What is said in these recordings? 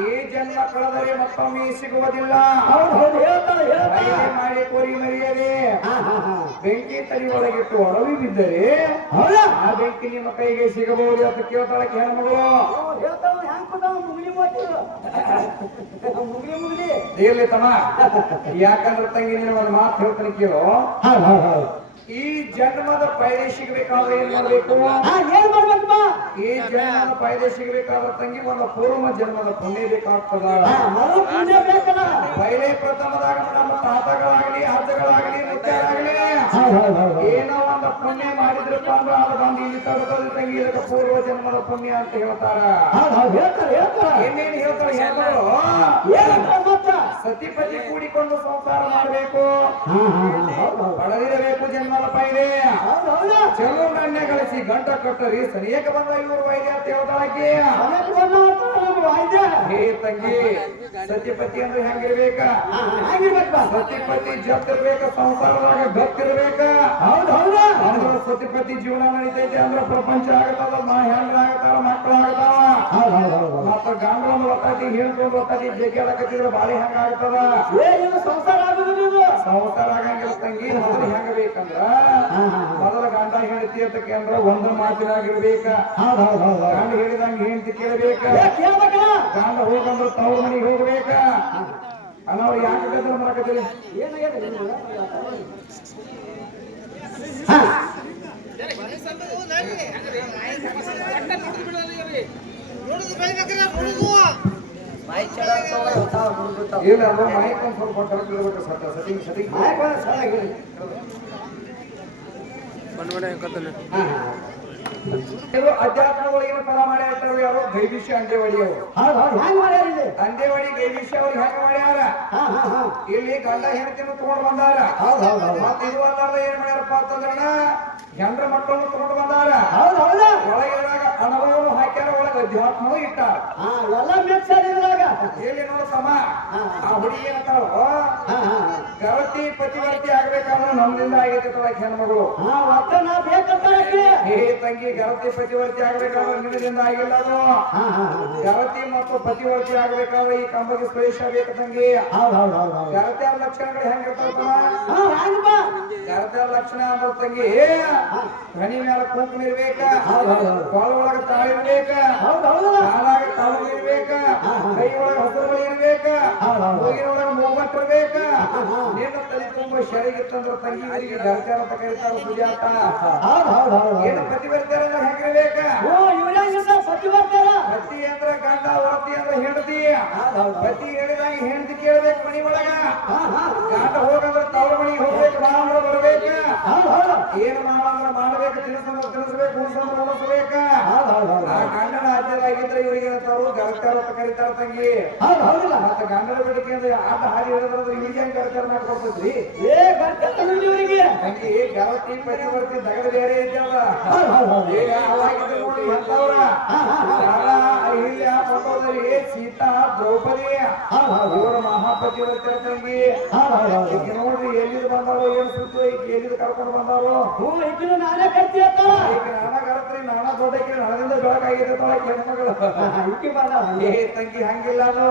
ಈ ಜನ್ಮ ಕಳೆದರೆ ಮತ್ತೊಮ್ಮೆ ಸಿಗುವುದಿಲ್ಲ. ಮಾಡಿ ಕೋರಿ ಮರೆಯದೆ ಬೆಂಕಿ ತಲೆಯೊಳಗಿಟ್ಟು ಒಡವಿ ಬಿದ್ದರೆ ಆ ಬೆಂಕಿ ನಿಮ್ಮ ಕೈಗೆ ಸಿಗಬಹುದು ಅಂತ ಕೇಳ್ತಾಳೆ ಹೆಣ್ಮಗಳು ಇರ್ಲಿ ತಮ್ಮ ಯಾಕಂದ್ರೆ ತಂಗಿ ನೀನು ಒಂದು ಮಾತು ಹೇಳ್ತಾನೆ ಕೇಳು. ಈ ಜನ್ಮದ ಫಾಯ್ದೆ ಸಿಗಬೇಕಾದ್ರೆ ಏನ್ ಮಾಡ್ಬೇಕು? ಹಾ ಏನ್ ಮಾಡ್ಬೇಕಪ್ಪ? ಈ ಜನ್ಮದ ಫಾಯ್ದೆ ಸಿಗ್ಬೇಕಾದ್ರೆ ತಂಗಿ ಒಂದು ಪೂರ್ವ ಜನ್ಮದ ಪುಣ್ಯ ಬೇಕಾಗ್ತದ. ಪೈಲೆ ಪ್ರಥಮದಾಗ ನಮ್ಮ ತಾತಗಳಾಗ್ಲಿ ಅಜ್ಜಗಳಾಗ್ಲಿ ಏನೋ ಪುಣ್ಯ ಮಾಡಿದ್ರು ಅಂದ್ರೆ ಅದು ಬಂದು ಇಲ್ಲಿ ತಡದಲ್ಲಿ ತಂಗಿ ಇದಕ್ಕೆ ಪೂರ್ವ ಜನ್ಮದ ಪುಣ್ಯ ಅಂತ ಹೇಳ್ತಾರ. ಏನೇನು ಹೇಳ್ತಾರೆ ಹೇಳ್ತಾರೆ. ಹೇಳ್ತಾರೆ ಮತ್ತ ಸತಿಪತಿ ಕೂಡಿಕೊಂಡು ಸಂಸಾರ ಮಾಡಬೇಕು. ಪಡೆದಿರಬೇಕು ಜನ್ಮದ ಪೈರೆ ಚಲೋ ನಾಣ್ಯ ಗಳಿಸಿ ಗಂಟ ಕಟ್ಟರಿ ಸರಿಯಾಗಿ ಬಂದ ಇವರು ವೈದ್ಯ ಅಂತ ಹೇಳ್ತಾಳಕ್ಕೆ. ಹೇ ತಂಗಿ ಸತಿಪತಿ ಅಂದ್ರೆ ಹೆಂಗಿರ್ಬೇಕ? ಸತಿಪತಿ ಜತ್ತಿರ್ಬೇಕ ಸಂಸಾರದಾಗ ಗತ್ತಿರ್ಬೇಕ ಹೌದು ಹೌದು. ಅಂದ್ರೆ ಸತಿಪತಿ ಜೀವನ ನಡೀತೈತಿ ಅಂದ್ರೆ ಪ್ರಪಂಚ ಆಗತ್ತದ ಮಾ ಹೆಂಡ್ರ ಆಗತ್ತಾವ ಮಕ್ಕಳು ಆಗತ್ತಾವ ಮತ್ತ ಗಂಡನ ಒತ್ತಾಟಿ ಹೇಳ್ಕೊಂಡು ಒತ್ತಾಟಿ ಜಗ್ಗಾಡಕತ್ತಿದ್ರೆ ಬಾಳಿ ಹೆಂಗ ಆಗ್ತದ ಏ ಸಂಸಾರ ಆಗುದಿಲ್ಲ ಸಂಸಾರ ಆಗಂಗಿಲ್ಲ ತಂಗಿ ಹೆಂಗ ಬೇಕಂದ್ರ ಅಂದ್ರ ಒಂದು ಮಾತಿನಾಗಿರ್ಬೇಕ? ಗಂಡ ಹೇಳಿದಂಗ ಹೆಂಡತಿ ಕೇಳಬೇಕ? ಗಂಡ ಹೋಗಂದ್ರ ತವ್ರ ಮನೆಗೆ ಹೋಗ್ಬೇಕ? ಅನ್ನೋರು ಯಾಕೆ ಗದ್ದಲ ಮಾಡಕತ್ತೀರಿ? ಇಲ್ಲ ಮೈಕ್ ಮನೆಗೆ ಸ್ವಲ್ಪ ಸರಿ ಮೈಕ್ ಸತಿ ಸತಿ ಮಾಯಕ್ ಬಂದ್ರೆ ಸರಿಯಾಗಿರಿ. ಹಾ, ಹಾ. ಇದು ಅಧ್ಯಾತ್ಮ ಒಳಗಿನ ಫಲ ಮಾಡಿ ಹೇಳ್ತಾರ ಯಾರು ಗೈಬಿಷ ಅಂದೇವಾಡಿ ಅವರು? ಮಾಡ್ಯಾರ? ಅಂದೇವಾಡಿ ಗೈಬಿಷ ಅವ್ರಿಗೆ ಹೆಂಗ ಮಾಡ್ಯಾರ? ಇಲ್ಲಿ ಗಂಡ ಹೆಂಡತಿನ ತಗೊಂಡ್ ಬಂದಾರ. ಹೌದು ಹೌದು ಹೌದು. ಮತ್ತ ಇದು ಅಲ್ಲಾರ ಏನ್ ಮಾಡ್ಯಾರಪ್ಪ ಅಂತಂದ್ರ ಹೆಂಡ್ರ ಮಕ್ಕಳನ್ನು ತಗೊಂಡ್ ಬಂದಾರ. ಹೌದು ಹೌದು? ಒಳಗಿರಾಗ ಅನುಭವನು ಹಾಕ್ಯಾರ ಒಳಗ ಅಧ್ಯಾತ್ಮನು ಇಟ್ಟಾರ. ಆ ಎಲ್ಲ ನೋಡತ್ತಮ್ಮ ಹಾ. ಆ ಹುಡುಗಿ ಹಾ. ಗರತಿ ಪತಿವರ್ತಿ ಆಗ್ಬೇಕಂದ್ರೆ ನಮ್ಮಿಂದ ಆಗೈತೆ ಹೆಣ್ಮಗಳು. ಹಾ ಒಟ್ಟ ನಾ ಹೇ ತಂಗಿ ಗರತಿ ಪತಿವರ್ತಿ ಆಗ್ಬೇಕಾದ್ರೆ ನಿನ್ನಿಂದ ಆಗಿಲ್ಲ ಅದು. ಗರತಿ ಮತ್ತು ಪತಿವರ್ತಿ ಆಗ್ಬೇಕಾದ್ರೆ ಈ ಕಂಬಗೆ ಪ್ರವೇಶ ಬೇಕು ತಂಗಿ. ಹೌದು ಹೌದು ಹೌದು ಹೌದು. ಗರತಿಯ ಲಕ್ಷಣಗಳು ಹೆಂಗಿರ್ತಾವ ಗರತಿಯ ಲಕ್ಷಣ ಅಂದ್ರೆ ತಂಗಿ ಹನಿ ಮೇಲೆ ಕುಂಕುಮ ಇರ್ಬೇಕ ಒಳಗ ತಾಳಿ ಇರ್ಬೇಕ ಹೌದು ಹೌದು. ಕಾಲಾಗ ತಾಳು ಇರ್ಬೇಕ ಕೈ ಒಳಗ ಹಸಿರು ಇರ್ಬೇಕ ಮೂಗಿನ ಒಳಗ ಮೂವತ್ತು ಇರ್ಬೇಕ. ನಿನ್ನ ತಲೆ ತುಂಬ ಶರಿಗಿತ್ತಂದ್ರ ತಂಗಿ ಗರತಿಯರ ಅಂತ ಕರೀತಾರ ಸುಜಾತ. ಏನು ಹೆಂಗಿರ್ಬೇಕ? ಪತಿ ಬರ್ತಾರ ಪತಿ ಅಂದ್ರ ಗಂಡ ಹೊರತಿ ಅಂದ್ರ ಹೆಂಡತಿ. ಪತಿ ಹೇಳಿದಾಗ ಹೆಂಡತಿ ಕೇಳ್ಬೇಕು ಮನಿ ಒಳಗ? ಗಂಡ ಹೋಗಂದ್ರ ತವ್ರ ಮನಿಗೆ ಹೋಗ್ಬೇಕು ಬ್ರಾಹ್ಮಣ ಬರ್ಬೇಕ? ಏನ್ ಮಾವಂದ್ರ ಮಾಡ್ಬೇಕು ಹೌದು ಹೌದು ಹೌದು ಆ ಗಂಡನ ಆದ್ಯರಾಗಿದ್ರೆ ಇವರಿಗೆ ತಾವು ಗರಕಾರ ಅಂತ ಕರೀತಾರ ತಂಗಿ? ಮತ್ತೆ ಗಂಡನ ಬೇಡಿಕೆ ಅಂದ್ರೆ ಆಟ ಹಾಡಿ ಹೇಳಿದ್ರೆ ಇವರಿಗೆ ಹೆಂಗ್ ಗರಕಾರ ಮಾಡ್ಕೊಡ್ತೈತ್ರಿ ಏ ಗಂಟೆ ಇವರಿಗೆ? ತಂಗಿ ಗರತಿ ಪತಿ ಬರ್ತಿ ದಗದ ಬೇರೆ ಇದ್ದಾವ ಈಗ ಹಾಳಾಗಿದ್ರೆ ನೋಡಿ ಎಂತವ್ರ ಇಲ್ಲಿ ಫೋಟೋದಲ್ಲಿ ಸೀತಾ ದ್ರೌಪದಿ ಇವರು ಮಹಾಪತಿವ್ರತ್ಯ ತಂಗಿ ಈಗ ನೋಡ್ರಿ ಎಲ್ಲಿದ್ ಬಂದಾರೋ ಏನ್ ಸುತ್ತು ಈಗ ಎಲ್ಲಿದ್ ಕರ್ಕೊಂಡು ಬಂದಾರೋ ಈಗಿನ ನಾನೇ ಕರ್ತಿ ಅತ್ತಾಳ ಈಗ ನಾನ ಕರತ್ರಿ ನಾನ ದೊಡ್ಡಕ್ಕೆ ನನದಿಂದ ಬೆಳಕಾಗಿದೆ ಹೆಣ್ಮಗಳು. ಈಕಿ ಬಂದ ಏ ತಂಗಿ ಹಂಗಿಲ್ಲ ಅದು.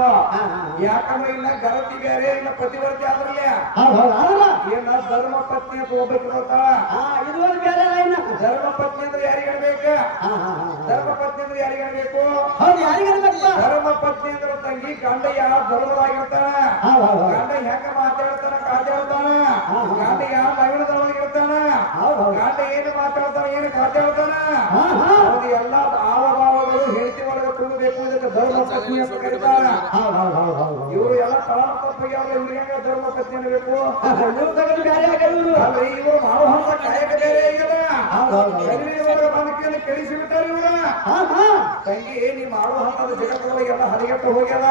ಯಾಕಂದ್ರೆ ಇನ್ನ ಗರತಿ ಬೇರೆ ಇನ್ನ ಪತಿವರ್ತಿ ಆದ್ರಲ್ಲ. ಏನ ಧರ್ಮ ಪತ್ನಿ ಹೋಗ್ಬೇಕು ಗೊತ್ತಾ? ಇದು ಒಂದು ಬೇರೆ ಲೈನ್ ಧರ್ಮ ಪತ್ನಿ ಅಂದ್ರೆ ಯಾರಿಗೆ ಹೇಳ್ಬೇಕ ಹಾ ಹಾ ಹಾ ಧರ್ಮ ಪತ್ನಿ ಅಂದ್ರೆ ಯಾರಿಗಿರ್ಬೇಕು ಧರ್ಮ ಪತ್ನಿ ಅಂದ್ರೆ ತಂಗಿ ಗಂಡ ಯಾವ ಧರ್ಮದಾಗಿರ್ತಾನ ಗಂಡ ಹೆಂಗ ಮಾತಾಡ್ತಾನ ಕಾತಾಡ್ತಾನ. ಗಂಡ ಯಾವ ಮಗಳ ಹೌದು ಗಂಡ ಏನು ಮಾತಾಡ್ತಾನ ಏನು ಕಾತಾಡ್ತಾನ ಅದು ಎಲ್ಲ ಭಾವಭಾವಗಳು ಹೆಂಡತಿ ಒಳಗೆ ತುಂಬಬೇಕು ಇದಕ್ಕೆ ಧರ್ಮ ಪತ್ನಿ ಅಂತ ಕರೀತಾರ ಹೌದು ಹೌದು ಹೌದು ಹೌದು ಇವರು ಎಲ್ಲ ತಳನ ತಪ್ಪಿಗೆ ಇವ್ರಿಗೆ ಹೆಂಗ ಧರ್ಮ ಪತ್ನಿ ಇವ್ರು ಬೇರೆ ಅಲ್ರಿ ಇವರು. ಮಾಡುವಂತ ಕಾಯಕ ಬೇರೆ ಕಲ್ಲಿನ ಒಳಗೆ ಬಂದಕ್ಕೆ ಕೆಳಿಸಿ ಬಿಟ್ಟಾರ ಇವ್ರ. ತಂಗಿ, ನೀ ಮಾಡುವಂತದ ಜಗತ್ತೊಳಗೆ ಎಲ್ಲ ಹರಿಗೆಟ್ಟು ಹೋಗ್ಯದ.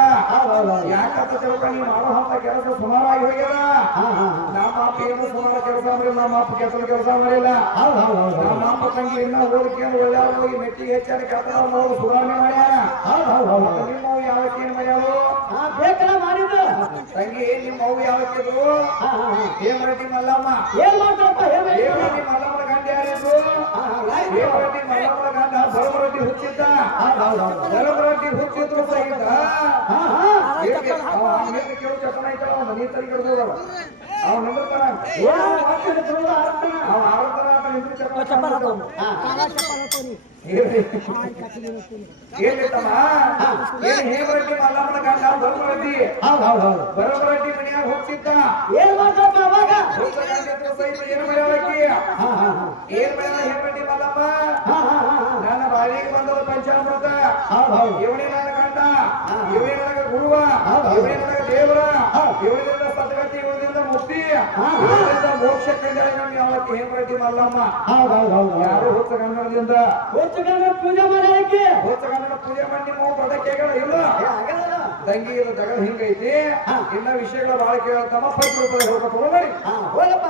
ಯಾಕಂತ ತಿಳ್ಕೊಂಡು ನೀ ಮಾಡುವಂತ ಕೆಲಸ ಸುಮಾರಾಗಿ ಹೋಗ್ಯದ. ನಮ್ಮ ಅಪ್ಪ ಏನು ಸುಮಾರು ಕೆಲಸ ಮಾಡಿಲ್ಲ, ನಮ್ಮ ಅಪ್ಪ ಕೆಲಸ ಕೆಲಸ ಮಾಡಿಲ್ಲ. ನಮ್ಮ ಅಪ್ಪ ತಂಗಿ ಇನ್ನ ಹೋಲಿಕೆಯನ್ನು ಒಳ್ಳೆಯವ್ರು ಹೋಗಿ ಮೆಟ್ಟಿಗೆ ಹೆಚ್ಚಾಗಿ ಕೆಲಸ ಸುಧಾರಣೆ ಮಾಡ್ಯಾರ. ನಿಮ್ಮ ಅವು ಯಾವಕ್ಕೆ ಏನ್ ಮಾಡ್ಯಾವು ಹಾ ಬೇಕಲ್ಲ ಮಾಡಿದ್ದು. ತಂಗಿ ನಿಮ್ಮ ಅವು ಯಾವಕ್ಕಿದ್ರು ಹಾ ಹಾ ಹಾ. ಹೇಮರೆಡ್ಡಿ ಮಲ್ಲಮ್ಮ. ಏನ್ ಮಾಡ್ತಾರಪ್ಪ ಹೇಮರೆಡ್ಡಿ ಮಲ್ಲಮ್ಮನ ಗಂಡ ಯಾರು ಹಾ ಹಾ ಆಯ್ತು. ಹೇಮರೆಡ್ಡಿ ಮಲ್ಲಮ್ಮನ ಗಂಡ ಭರಮರೆಡ್ಡಿ ಹುಚ್ಚಿದ್ದ? ಭರಮರೆಡ್ಡಿ ಹುಚ್ಚಿದ್ರು ಸಹಿತ ಕೇಳು ಚಟನ ಐತಲ್ಲ ಅವನು ನೀ ತರಿಗೆ ಇರ್ಬೋದಲ್ಲ ಅವ್ನು ನಿಂದಿರ್ತಾನ ಏನೋ ಮಾಡ್ತಾರೆ ಅವ ಆರತನ ಚಪ್ಪಲ್ ಹಾಕೊಂಡು ಹಾ. ಏನ್ರಿ? ಏನಿತ್ತಮ್ಮ ಏನ್ ಹೇಮರೆಡ್ಡಿ ಮಲ್ಲಮ್ಮನ ಗಂಡ ಬರಬರಡ್ಡಿ ಬರಬರಡ್ಡಿ ಮನ್ಯಾಗ ಹೋಗ್ತಿದ್ದ? ಏನ್ ಮಾಡ್ತಪ್ಪ ಅವಾಗ? ಏನ್ ಮಾಡ್ಯಾಳ ಮಲ್ಲಮ್ಮ? ನನ್ನ ಬಂದದ ಪಂಚಾಮೃತ. ಹೌದು ಮೋಕ್ಷ ಕಂಡಾಳೆ ನಮ್ಮ ಯಾವತ್ತಿ ಹೇಮರತಿ ಮಲ್ಲಮ್ಮ ಯಾರು ಹುಚ್ಚ ಕನ್ನಡದಿಂದ ಹುಚ್ಚುಗನ್ನ ಪೂಜೆ ಮಾಡಲಿಕ್ಕೆ? ಹೊಚ್ಚ ಕನ್ನಡ ಪೂಜೆ ಮಾಡಿ ನೀವು ಪದಕೆಗಳ ಇಲ್ಲ? ತಂಗಿ ಇಲ್ಲ ಜಗಳ ಹಿಂಗೈತಿ. ಇನ್ನ ವಿಷಯಗಳ ಬಾಳ ಕೇಳ್ತಮ್ಮ ಪಟ್ಟು ರೂಪದಲ್ಲಿ ಹೇಳ್ಕೊತ ಹೋಗ್ಬೇಡಿ. ಹಾ ಹೋಗಪ್ಪ